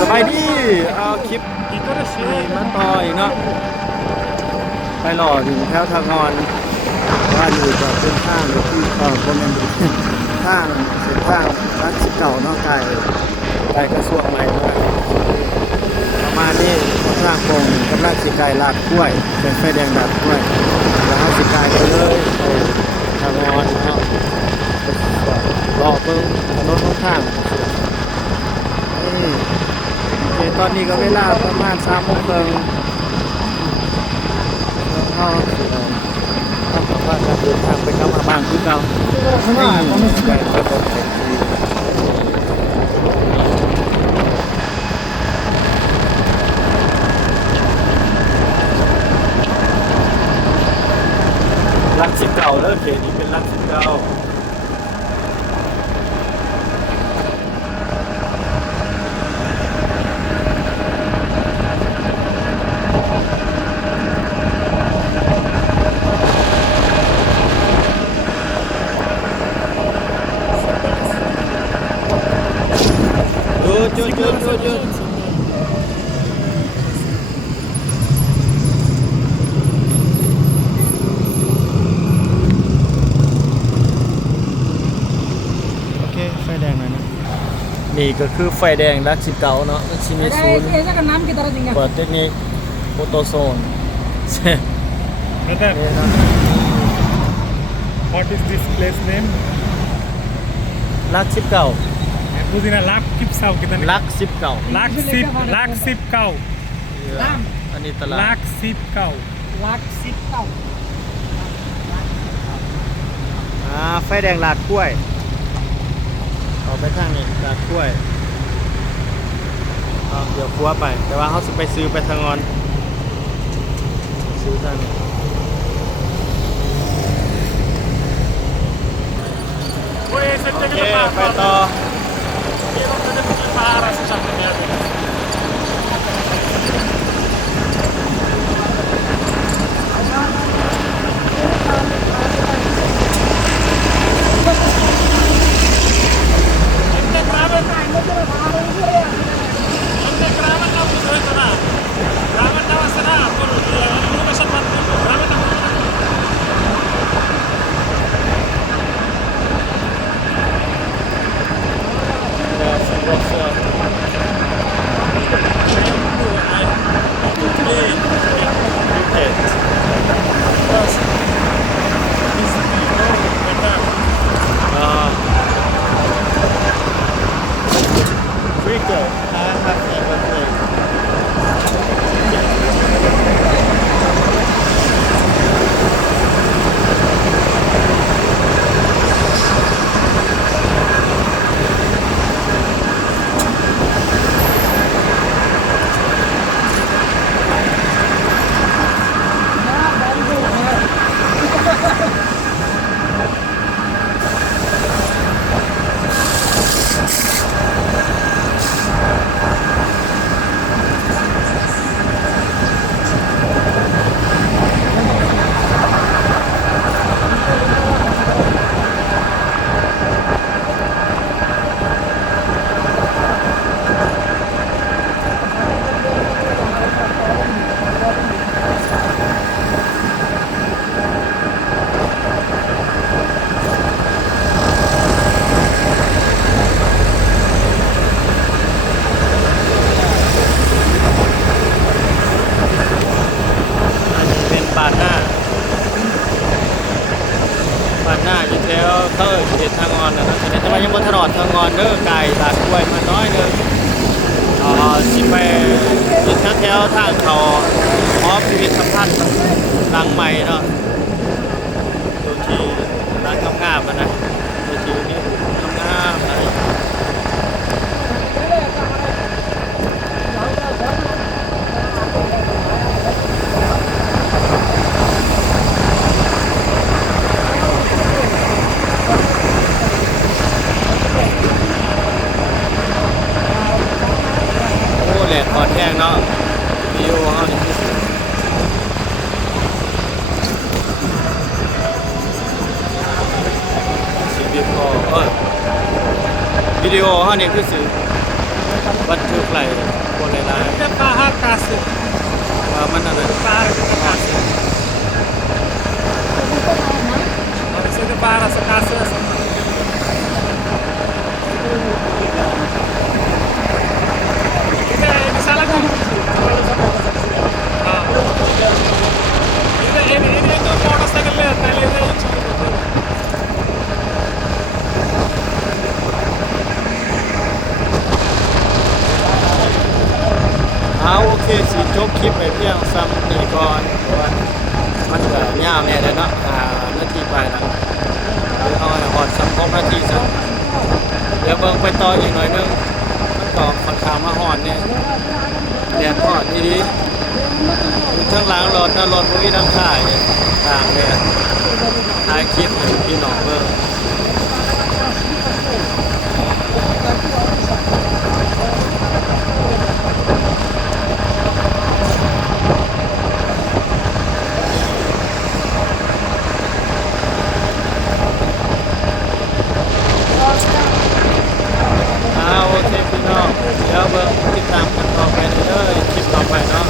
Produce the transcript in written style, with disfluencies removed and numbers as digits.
สบายดีเอาคลิปนี้มาต่ออีกเนาะไปหล่อถึงแถวทางงอนว่าอยู่ก็เป็นทางที่บ่แม่นทางเส้นทางรัชเก่าเนาะไกลกระทรวงใหม่มาประมาณนี้ทางโค้งกำลังสิไกลลาดกล้วยเป็นไฟแดงลาดกล้วยแล้วเฮาสิไกลไปเลยทางงอนเนาะรอเบิ่งถนนหนทางตอนนี้ก็เวลาประมาณ 3:30 นเข้ากับว่าจะเดินทางไปเข้ามาบางคือเก่ารักสิบเก่าแล้วเขตนี้เป็นรักสิบเก่าจุดโอเคไฟแดงรัก19นี่ก็คือไฟแดงรัก19เนาะมันสิมีศูนย์เปิดเทคนิคโฟโตโซน Brother, what is this place name? รัก19 Budina Lak Kipsau kita ni. รัก19 Lak Sip Kau. อันนี้ตลาด Lak Sip Kau. ไฟแดงลาดกล้วยออกไปทางนี้ลาดกล้วยเดี๋ยวคัวไปแต่ว่าเขาสิไปซื้อไปทางงอนซื้อทางนี้โอเคไปต่ออยู่แถวเขตทางงอนนะแต่ว่ายังบ่ถนนทางงอนเด้อไกลลาดกล้วยมาน้อยนึงสิไปอยู่แถวทางเขาหอพิพิธภัณฑ์หลังใหม่เนาะดูที่ร้านงามๆนะดูที่นี่งามๆนะก่อนแห้งเนาะวิวเฮานี่สิวิววิดีโอเฮานี่คือสิ บันทึกไหลคนหลาย Kita paha kasih. ๆว่ามันอะไร Para kita kasih. Harus itu para sekasih. Kita misalnya kan. Ini itu motorcycle le tali leโอเคสิจบคลิปไปเพียงซ้ำนี้ก่อนเพราะว่ามันก็ยาวแน่เลยเนาะนาทีไปแล้วเดี๋ยวเอาให้ฮอดซ้ำ6นาทีซะเดี๋ยวเบิ่งไปต่ออีกหน่อยนึงมันก็ค่อนข้างมาฮอดเนี่ยแดดฮอดดีๆอยู่ข้างหลังรถนะรถบ่มีทางถ่ายทางเนี่ยถ่ายคลิปให้พี่น้องเบิ่งโอเคพี่น้องเดี๋ยวเบิ่งติดตามกันต่อไปเรื่อยๆคลิปต่อไปเนาะ